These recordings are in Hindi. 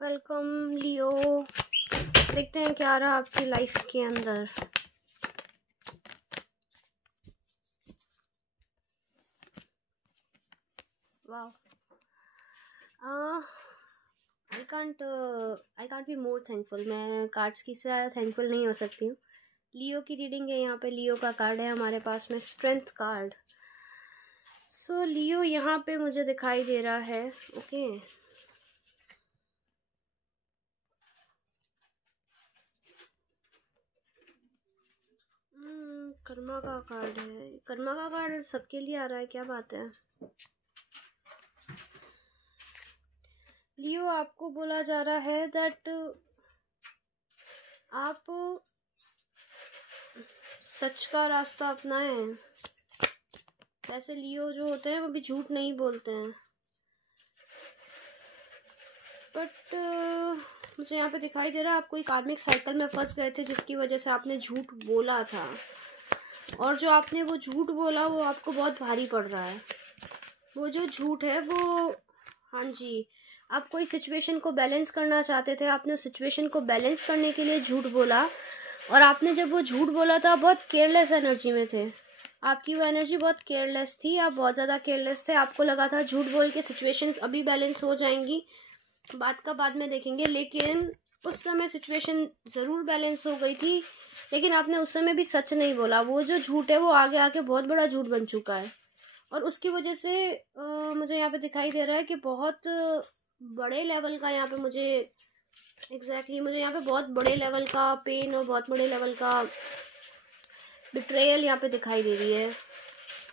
वेलकम लियो। देखते हैं क्या रहा आपकी लाइफ के अंदर। वाह, I can't be more thankful. मैं कार्ड्स की से थैंकफुल नहीं हो सकती हूँ। लियो की रीडिंग है, यहाँ पे लियो का कार्ड है हमारे पास में, स्ट्रेंथ कार्ड। सो लियो यहाँ पे मुझे दिखाई दे रहा है। ओके, कर्मा का कार्ड है। कर्मा का कार्ड सबके लिए आ रहा है, क्या बात है। लियो, आपको बोला जा रहा है दैट आप सच का रास्ता अपनाएं। वैसे लियो जो होते हैं वो भी झूठ नहीं बोलते हैं, बट मुझे यहाँ पे दिखाई दे रहा है आप कोई कार्मिक साइकिल में फंस गए थे जिसकी वजह से आपने झूठ बोला था, और जो आपने वो झूठ बोला वो आपको बहुत भारी पड़ रहा है। वो जो झूठ है वो, हाँ जी, आप कोई सिचुएशन को बैलेंस करना चाहते थे, आपने उस सिचुएशन को बैलेंस करने के लिए झूठ बोला, और आपने जब वो झूठ बोला था बहुत केयरलेस एनर्जी में थे। आपकी वो एनर्जी बहुत केयरलेस थी, आप बहुत ज़्यादा केयरलेस थे। आपको लगा था झूठ बोल के सिचुएशंस अभी बैलेंस हो जाएंगी, बात का बाद में देखेंगे, लेकिन उस समय सिचुएशन ज़रूर बैलेंस हो गई थी, लेकिन आपने उस समय भी सच नहीं बोला। वो जो झूठ है वो आगे आके बहुत बड़ा झूठ बन चुका है, और उसकी वजह से मुझे यहाँ पे दिखाई दे रहा है कि बहुत बड़े लेवल का यहाँ पे मुझे मुझे यहाँ पे बहुत बड़े लेवल का पेन और बहुत बड़े लेवल का बिट्रेयल यहाँ पे दिखाई दे रही है।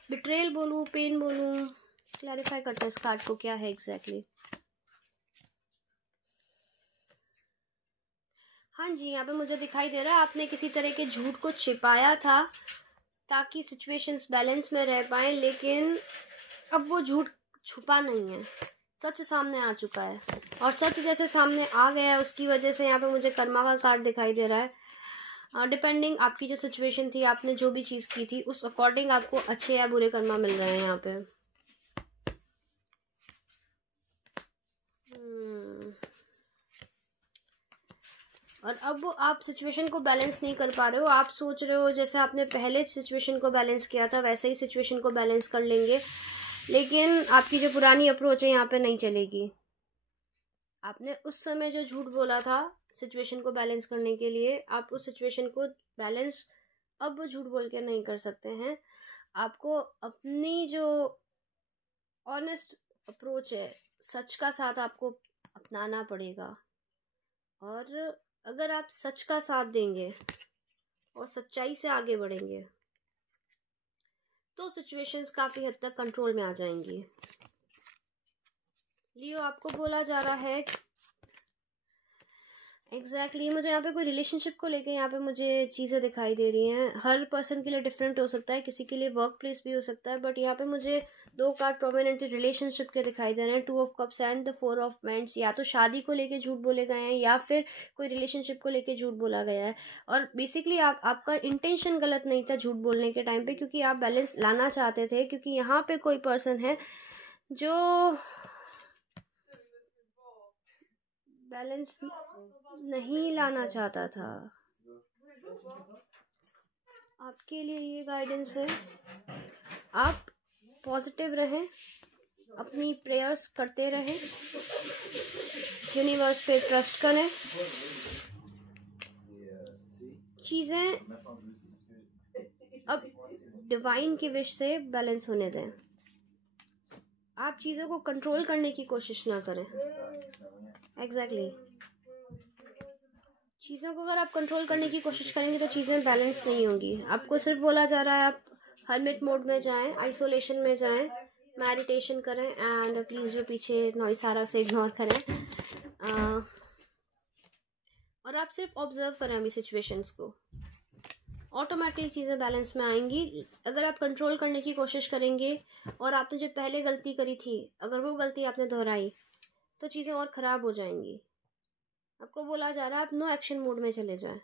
बिट्रेयल बोलूँ, पेन बोलूँ, क्लैरिफाई करते हैं इस कार्ड को क्या है एग्जैक्टली। हाँ जी, यहाँ पे मुझे दिखाई दे रहा है आपने किसी तरह के झूठ को छिपाया था ताकि सिचुएशंस बैलेंस में रह पाए, लेकिन अब वो झूठ छुपा नहीं है, सच सामने आ चुका है, और सच जैसे सामने आ गया है उसकी वजह से यहाँ पे मुझे कर्मा का कार्ड दिखाई दे रहा है। डिपेंडिंग आपकी जो सिचुएशन थी, आपने जो भी चीज़ की थी, उस अकॉर्डिंग आपको अच्छे या बुरे कर्मा मिल रहे हैं यहाँ पे। और अब आप सिचुएशन को बैलेंस नहीं कर पा रहे हो। आप सोच रहे हो जैसे आपने पहले सिचुएशन को बैलेंस किया था वैसे ही सिचुएशन को बैलेंस कर लेंगे, लेकिन आपकी जो पुरानी अप्रोच है यहाँ पे नहीं चलेगी। आपने उस समय जो झूठ बोला था सिचुएशन को बैलेंस करने के लिए, आप उस सिचुएशन को बैलेंस अब झूठ बोल के नहीं कर सकते हैं। आपको अपनी जो ऑनेस्ट अप्रोच है, सच का साथ आपको अपनाना पड़ेगा, और अगर आप सच का साथ देंगे और सच्चाई से आगे बढ़ेंगे तो सिचुएशंस काफ़ी हद तक कंट्रोल में आ जाएंगी। लियो, आपको बोला जा रहा है एग्जैक्टली मुझे यहाँ पे कोई रिलेशनशिप को लेके यहाँ पे मुझे चीज़ें दिखाई दे रही हैं। हर पर्सन के लिए डिफरेंट हो सकता है, किसी के लिए वर्क प्लेस भी हो सकता है, बट यहाँ पे मुझे दो कार्ड प्रोमिनेंटली रिलेशनशिप के दिखाई दे रहे हैं, 2 of cups and the 4 of wands. या तो शादी को लेके झूठ बोले गए हैं या फिर कोई रिलेशनशिप को लेके झूठ बोला गया है, और बेसिकली आपका इंटेंशन गलत नहीं था झूठ बोलने के टाइम पे, क्योंकि आप बैलेंस लाना चाहते थे, क्योंकि यहाँ पे कोई पर्सन है जो बैलेंस नहीं लाना चाहता था। आपके लिए ये गाइडेंस है, आप पॉजिटिव रहें, अपनी प्रेयर्स करते रहें, यूनिवर्स पे ट्रस्ट करें, चीज़ें अब डिवाइन की विश से बैलेंस होने दें। आप चीज़ों को कंट्रोल करने की कोशिश ना करें। एग्जैक्टली चीज़ों को अगर आप कंट्रोल करने की कोशिश करेंगे तो चीज़ें बैलेंस नहीं होंगी। आपको सिर्फ बोला जा रहा है आप हर्मिट मोड में जाएं, आइसोलेशन में जाएं, मेडिटेशन करें, एंड प्लीज़ जो पीछे नॉइस आ रहा है उसे इग्नोर करें, और आप सिर्फ ऑब्जर्व करें अभी सिचुएशंस को। ऑटोमेटिकली चीज़ें बैलेंस में आएंगी। अगर आप कंट्रोल करने की कोशिश करेंगे और आपने जो पहले गलती करी थी अगर वो गलती आपने दोहराई तो चीज़ें और ख़राब हो जाएंगी। आपको बोला जा रहा है आप नो एक्शन मोड में चले जाएं,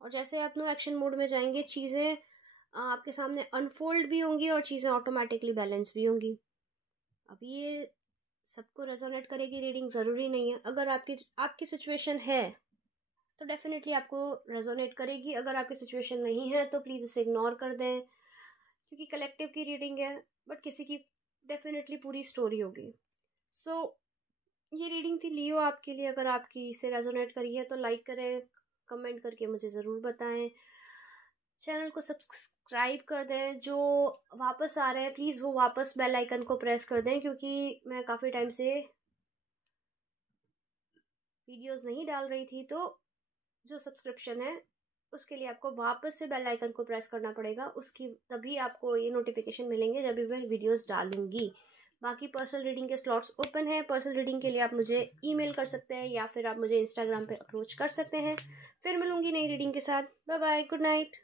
और जैसे आप नो एक्शन मोड में जाएंगे चीज़ें आपके सामने अनफोल्ड भी होंगी और चीज़ें ऑटोमेटिकली बैलेंस भी होंगी। अब ये सबको रेजोनेट करेगी रीडिंग, ज़रूरी नहीं है। अगर आपकी सिचुएशन है तो डेफिनेटली आपको रेजोनेट करेगी। अगर आपकी सिचुएशन नहीं है तो प्लीज़ इसे इग्नोर कर दें, क्योंकि कलेक्टिव की रीडिंग है, बट किसी की डेफिनेटली पूरी स्टोरी होगी। सो ये रीडिंग थी लियो आपके लिए। अगर आपकी इसे रेजोनेट करी है तो लाइक करें, कमेंट करके मुझे ज़रूर बताएं, चैनल को सब्सक्राइब कर दें। जो वापस आ रहे हैं प्लीज़ वो वापस बेल आइकन को प्रेस कर दें, क्योंकि मैं काफ़ी टाइम से वीडियोस नहीं डाल रही थी। तो जो सब्सक्रिप्शन है उसके लिए आपको वापस से बेल आइकन को प्रेस करना पड़ेगा, उसकी तभी आपको ये नोटिफिकेशन मिलेंगे जब भी मैं वीडियोस डालूंगी। बाकी पर्सनल रीडिंग के स्लॉट्स ओपन है। पर्सनल रीडिंग के लिए आप मुझे ईमेल कर सकते हैं या फिर आप मुझे इंस्टाग्राम पे अप्रोच कर सकते हैं। फिर मिलूंगी नई रीडिंग के साथ। Bye bye, good night.